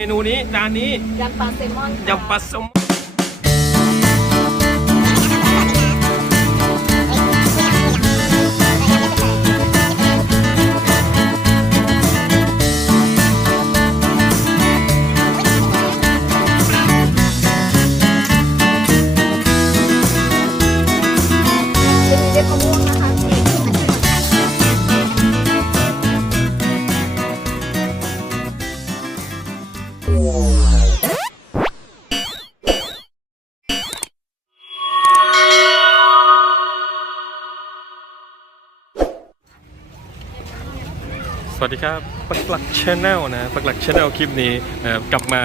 เมนูนี้จานนี้ยำปลาแซลมอนค่ะ ยำปลาแซลมอน วัสดีครับปักหลักชาแนลนะปักหลักชาแนลคลิปนี้กลับมา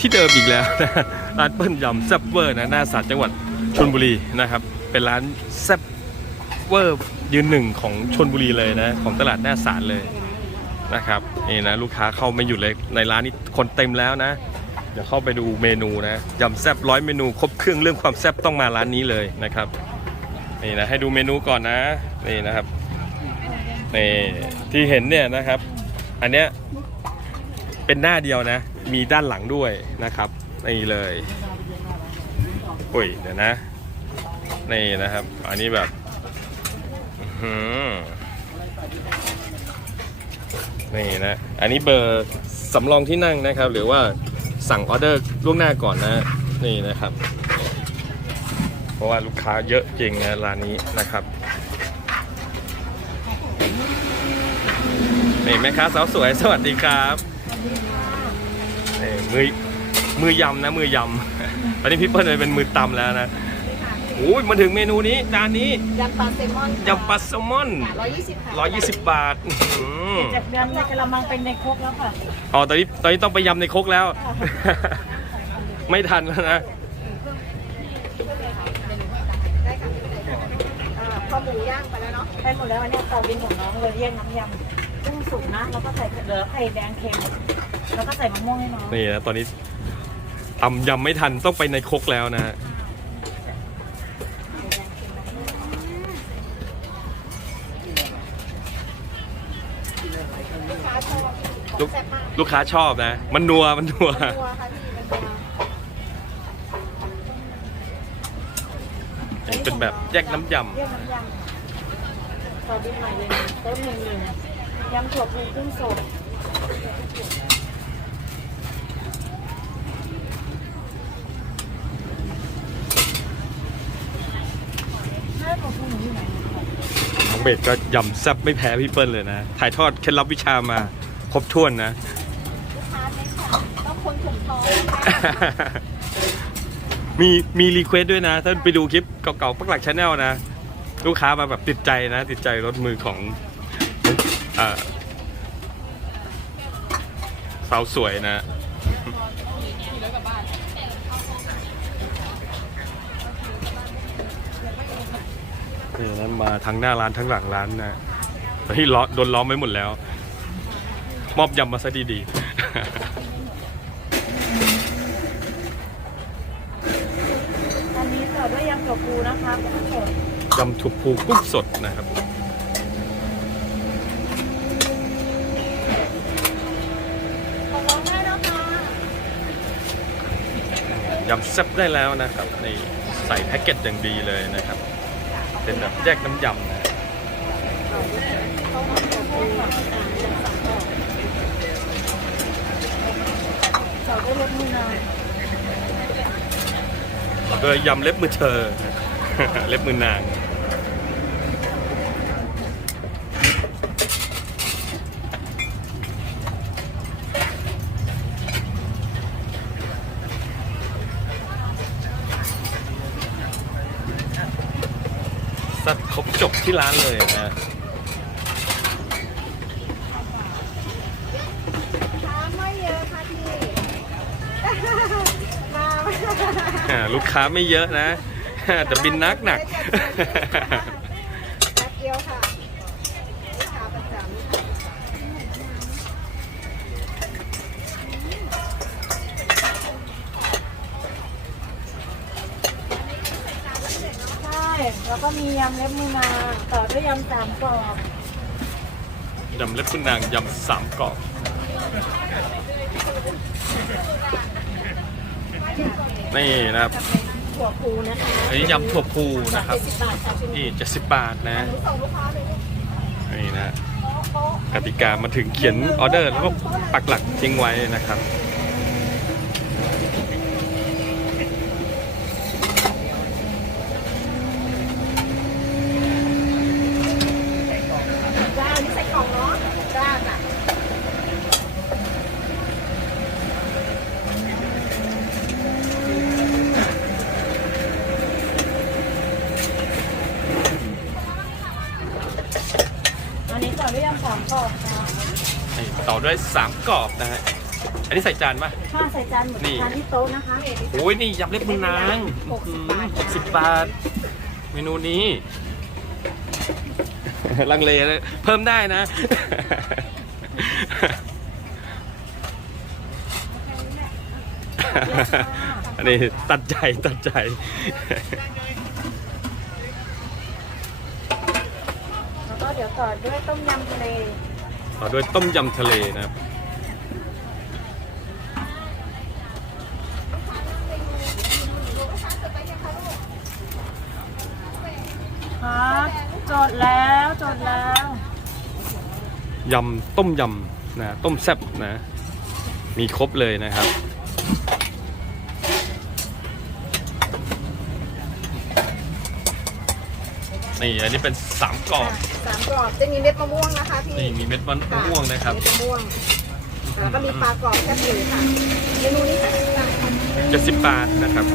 ที่เดิมอีกแล้วนะร้านเปิ้ลยำแซ่บเวอร์นะหน้าศาลจังหวัดชนบุรีนะครับ เป็นร้านแซ่บเวอร์ยืนหนึ่งของชนบุรีเลยนะ ของตลาดหน้าศาลเลยนะครับนี่นะลูกค้าเข้าไม่หยุดเลยในร้านนี้คนเต็มแล้วนะเดี๋ยวเข้าไปดูเมนูนะยำแซ่บร้อยเมนูครบเครื่องเรื่องความแซ่บต้องมาร้านนี้เลยนะครับนี่นะให้ดูเมนูก่อนนะนี่นะครับ นี่ที่เห็นเนี่ยนะครับ อันเนี้ยเป็นหน้าเดียวนะ มีด้านหลังด้วยนะครับนี่เลยอุ้ยเดี๋ยวนะนี่นะครับ อันนี้แบบหือนี่นะ อันนี้เบอร์สำรองที่นั่งนะครับ หรือว่าสั่งออเดอร์ล่วงหน้าก่อนนะนี่นะครับ เพราะว่าลูกค้าเยอะจริงนะร้านนี้นะครับ นี่แม่ค้าสาวสวยสวัสดีครับนี่มือมือยำนะมือยำตอนนี้พี่เปิ้ลเป็นมือตำแล้วนะโอ้ยมาถึงเมนูนี้จานนี้ยำปลาแซลมอนยำปลาแซลมอนร้อยยี่สิบค่ะ120บาทอื้อหือเจ็ดเดือนในกระมังเป็นในครกแล้วค่ะอ๋อตอนนี้ตอนนี้ต้องไปยำในครกแล้ว ไม่ทันแล้วนะได้ค่ะอ่าพอหมูย่างไปแล้วเนาะไปหมดแล้วอันเนี้ยต่อบินของน้องเลยเรียกน้ำยำ กุ้งสุกนะ แล้วก็ใส่เหลือไข่แดงเค็ม แล้วก็ใส่มะม่วงให้น้องนี่นะตอนนี้ตำยำไม่ทันต้องไปในครกแล้วนะฮะลูกลูกค้าชอบนะ มันนัวมันนัว ตัวค่ะพี่มันตัวเป็นแบบแยกน้ำยเรียกน้ำยำต่อบินใหม่เลยเต้มหนึ่งหนึ่ง ยำถั่วพูกุ้งสดถ้าถั่วพูหนูอยู่ไหนำน้องเบสก็ยำแซ่บไม่แพ้พี่เปิ้ลเลยนะ ถ่ายทอดเคล็ดลับวิชามาครบถ้วนนะ ลูกค้าเน้นค่ะต้องคนถุงทองมีมีรีเควสด้วยนะถ้าไปดูคลิปเก่าๆปักหลักชาแนลนะ ลูกค้ามาแบบติดใจนะ ติดใจรถมือของ เอ่อสาวสวยนะนี่นะมาทั้งหน้าร้านทั้งหลังร้านนะตอนนี้ล้อโดนล้อมไว้หมดแล้ว มอบยำมาซะดีๆตอนนี้ต่อด้วยยำถั่วพูนะคะกุ้งสดยำถั่วพูกุ้งสดนะครับ ของน้องได้แล้วค่ะ ยำแซ่บได้แล้วนะครับนี่ใส่แพ็กเกจอย่างดีเลยนะครับ เป็นแบบแยกน้ำยำนะฮะต่อด้วยเล็บอนางโดยยำเล็บมือเธอ เล็บมือนาง ครบจบที่ร้านเลยนะฮะค้าไม่เยอะค่ะพี่ มาอ่าลูกค้าไม่เยอะนะ แต่บินนักหนักแป๊บ แล้วก็มียำเล็บมือนางต่อด้วยยำสามกรอบยำเล็บมือนางยำสามกรอบนี่นะครับ ถั่วพูนะคะอันนี้ยำถั่วพูนะครับนี่เจ็ดสิบบาทนะนี่นะกติกามาถึงเขียนออเดอร์แล้วก็ปักหลักทิ้งไว้นะครับ นี่ต่อด้วยสามกรอบนะฮะ อันนี้ใส่จานป่ะข้าวใส่จานหมดนี่ทานที่โต๊ะนะคะโอ้ยนี่ยำเล็บมือนางหกสิบบาท เมนูนี้ ลังเลเลยเพิ่มได้นะ อันนี้ตัดใจตัดใจ แล้วก็เดี๋ยวต่อด้วยต้มยำทะเล ต่อด้วยต้มยำทะเลนะครับครับจดแล้วจดแล้วยำต้มยำนะต้มแซ่บนะ มีครบเลยนะครับ นี่อันนี้เป็นสามกรอบสามกรอบจะมีเม็ดมะม่วงนะคะพี่นี่มีเม็ดมะม่วงนะครับเม็ดมะม่วงแล้วก็มีปลากรอบแค่ผิวค่ะเมนูนี้ค่ะที่ร้านค่ะเจ็ดสิบบาทนะครับ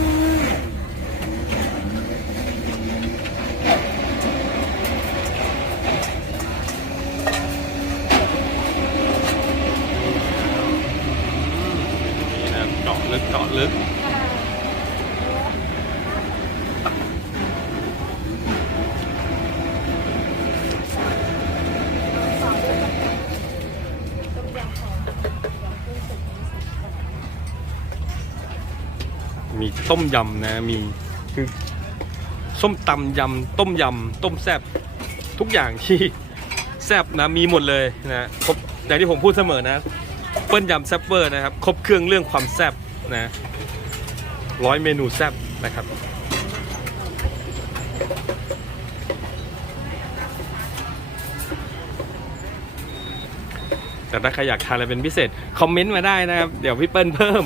มีต้มยำนะมีคือส้มตำยำต้มยำต้มแซบทุกอย่างที่แซบนะมีหมดเลยนะครบอย่างที่ผมพูดเสมอนะเปิ้ลยำแซบเวอร์นะครับครบเครื่องเรื่องความแซบนะร้อยเมนูแซบนะครับแต่ถ้าใครอยากทานอะไรเป็นพิเศษ คอมเมนต์มาได้นะครับ เดี๋ยวพี่เปิ้ลเพิ่ม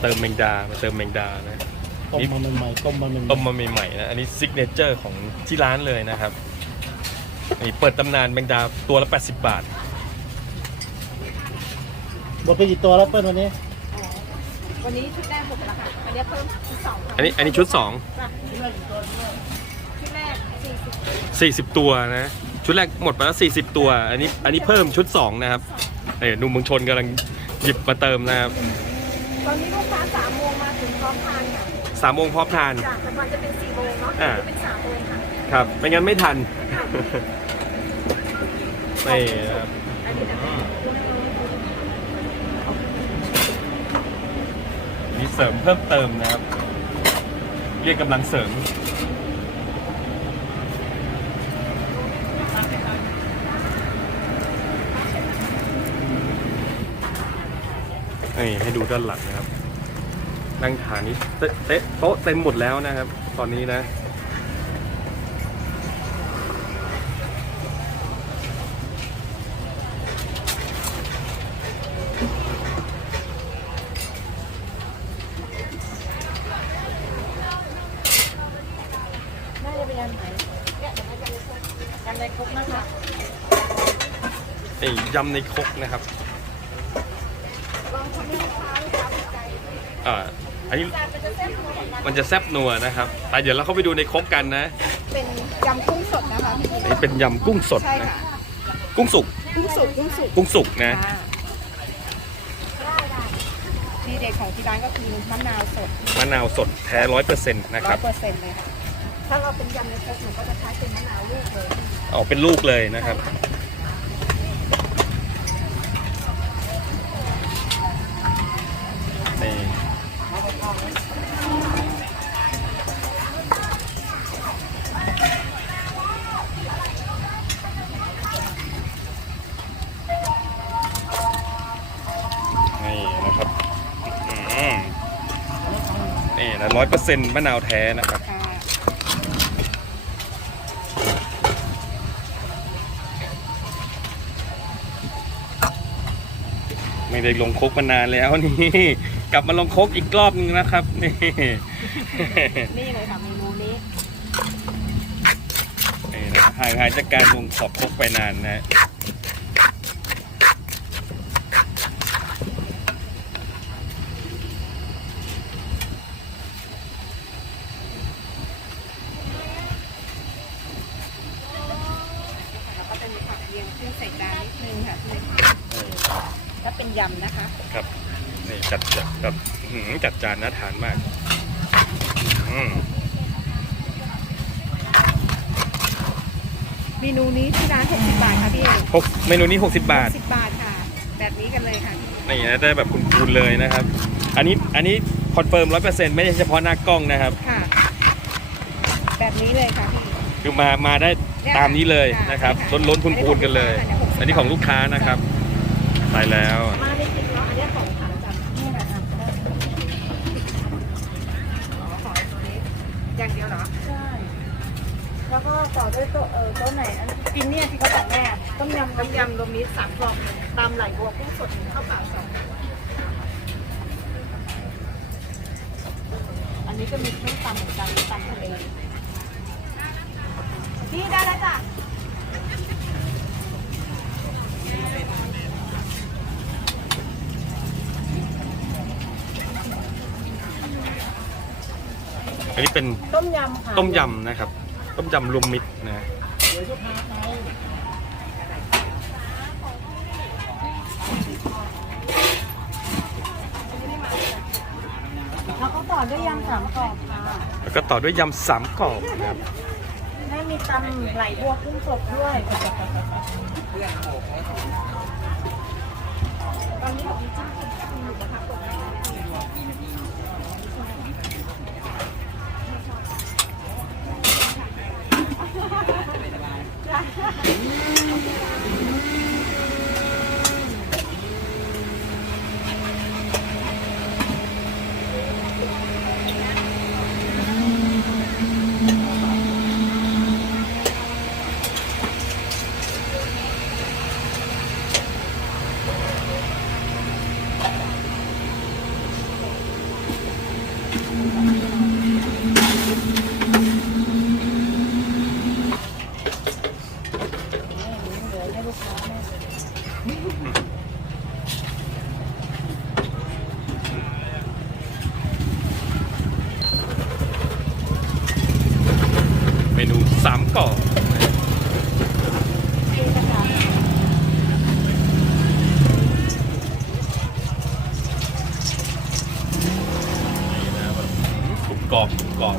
เติมแมงดา มาเติมแมงดานะ ต้มมาใหม่ๆต้มมาใหม่ๆต้มมาใหม่ๆนะ อันนี้ซิกเนเจอร์ของที่ร้านเลยนะครับ นี่เปิดตำนานแมงดาตัวละ 80 บาท หมดไปกี่ตัวแล้วเปิ้ลวันนี้วันนี้ชุดแรกหกแล้วค่ะ อันนี้เพิ่มชุดสองค่ะอันนี้อันนี้ชุดชุดแรกสี่สิบ2 40 ตัวนะ ชุดแรกหมดไปแล้ว 40 ตัว อันนี้อันนี้เพิ่มชุด 2 นะครับเอ้ยหนุ่มเมืองชนกำลังหยิบมาเติมนะครับ ตอนนี้ลูกค้าสามโมงมาถึงพร้อมทานค่ะสามโมงพร้อมทาน จากแต่ก่อนจะเป็นสี่โมงเนาะอ่า เป็นสามโมงค่ะครับ ไม่งั้นไม่ทัน นี่นะครับอันนี้นะคะมีเสริมเพิ่มเติมนะครับ เรียกกำลังเสริม นี่ให้ดูด้านหลังนะครับ นั่งทานนี้เตเต๊ะโต๊ะเต็มหมดแล้วนะครับ ตอนนี้นะ น่าจะเป็นอันไหนเนี่ยเดี๋ยวมันจะเลยค่ะอันในคุกนะคะไอ้ยำในครกนะครับ ลองทำให้ลูกค้าลูกค้าติดใจ อ่าอันนี้จานมันจะเส้นหัวของมันมันจะแซบนัวนะครับแต่เดี๋ยวเราเข้าไปดูในครกกันนะ เป็นยำกุ้งสดนะคะพี่อันนี้เป็นยำกุ้งสดใช่นะค่ะกุ้งสุกกุ้งสุกกุ้งสุกกุ้งสุกนะค่ะทีเด็ดของที่ร้านก็คือมะนาวสดมะนาวสดแท้ร้อยเปอร์เซ็นต์นะคร้อรับยเปอร์เซ็นต์เลยค่ะถ้าเราเป็นยำในครกหนูก็จะใช้เป็นมะนาวลูกเลยออกเป็นลูกเลยนะครับ ซ็นต์มะนาวแท้นะครับ ค่ะไม่ได้ลงคกมานานแล้วนี่ กลับมาลงคกอีกรอบนึงนะครับนี่ นี่เลยค่ะเมนูนี้นี่นะห่างหายจากการลงขอบคกไปนานนะ แล้วก็จะมีผักเรียงขึ้นใส่จานนิดนึงค่ะพี่ก็ เป็นยำนะคะ ครับนี่จัดจัดแบบอื้อหือจัดจานน่าทานมากอืมเมนูนี้ที่ร้าน 60 บาทค่ะพี่เอกหกเมนูนี้60 บาท10บาทค่ะ แบบนี้กันเลยค่ะ นี่นะได้แบบคูณๆเลยนะครับ อันนี้อันนี้คอนเฟิร์มร้อยเปอร์เซ็นต์ไม่ใช่เฉพาะหน้ากล้องนะครับ ค่ะ แบบนี้เลยค่ะพี่ คือมามาได้ตามนี้เลยนะครับค่ะล้นล้นๆพูนๆกันเลย อันนี้ของลูกค้านะครับ ตายแล้ว มาไม่กินแล้วอันนี้ของขาจังนี่แหละครับอ๋อขอตัวนี้อย่างเดียวเหรอใช่แล้วก็ต่อด้วยโตัวเออโตัวไหนอันกินเนี่ยที่เขาบอกแม่ต้มยำต้มยำรวมมิตรสามกล่องตามไหลบัวกุ้งสดข้าวเปล่าสองอันนี้ก็มีเครื่องตำเหมือนกันตำทะเลพี่ได้แล้วจ้ะ อันนี้เป็นต้มยำค่ะต้มยำนะครับ ต้มยำรวมมิตรนะแล้วก็ต่อด้วยยำสามกรอบค่ะแล้วก็ต่อด้วยยำสามกรอบนะครับแม่มีตำไหลบัวกุ้งสดด้วยตอนนี้ของพี่จ้าคุณอยู่นะคะกดเมนูสามกรอบนี่นะแบบกรุบกรอบกรุบกรอบ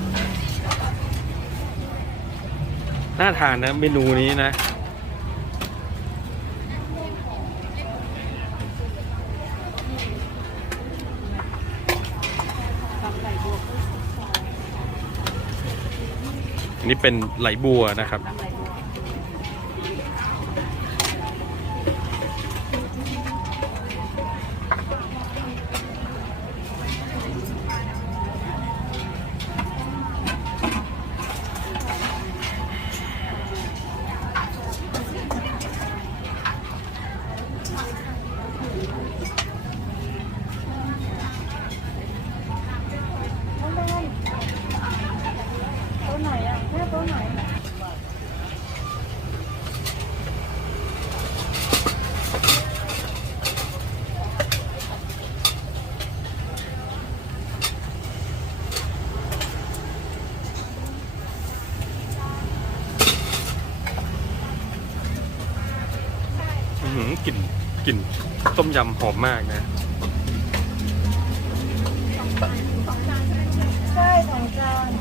น่าทานนะเมนูนี้นะ นี่เป็นไหลบัวนะครับ ต้มยำหอมมากนะ ใช่ของจาน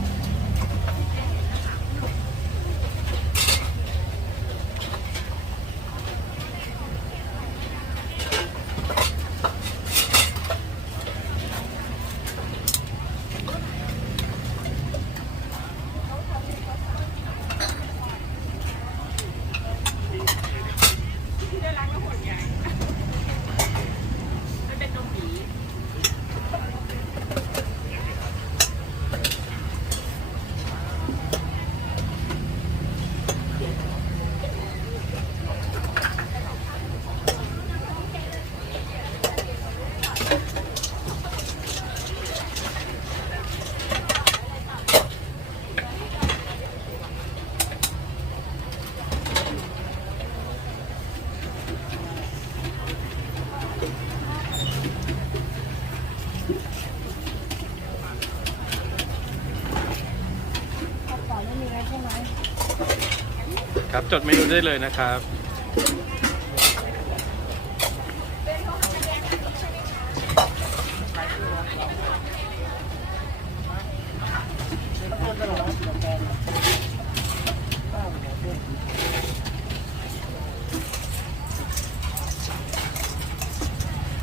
เครับ จดเมนูได้เลยนะครับ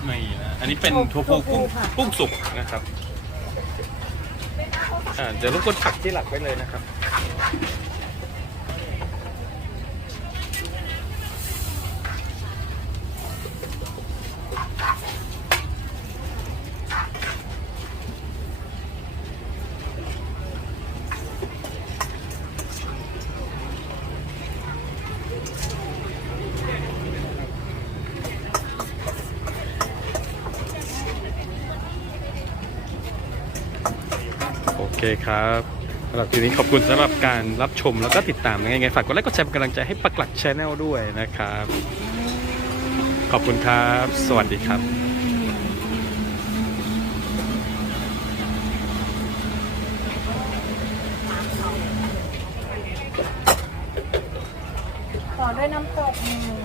นี่นะอันนี้เป็นทัวโพกุ้งกุ้งสุกนะครับ อ่าเดี๋ยวรบกวนผักที่หลักไว้เลยนะครับ คครับสำหรับทีนี้ขอบคุณสำหรับการรับชมแล้วก็ติดตามนะยังไงฝากกดไลค์กดแชร์เป็นกำลังใจให้ปักหลักชแนลด้วยนะครับ ขอบคุณครับ สวัสดีครับต่อด้วยน้ำตกหนึ่ง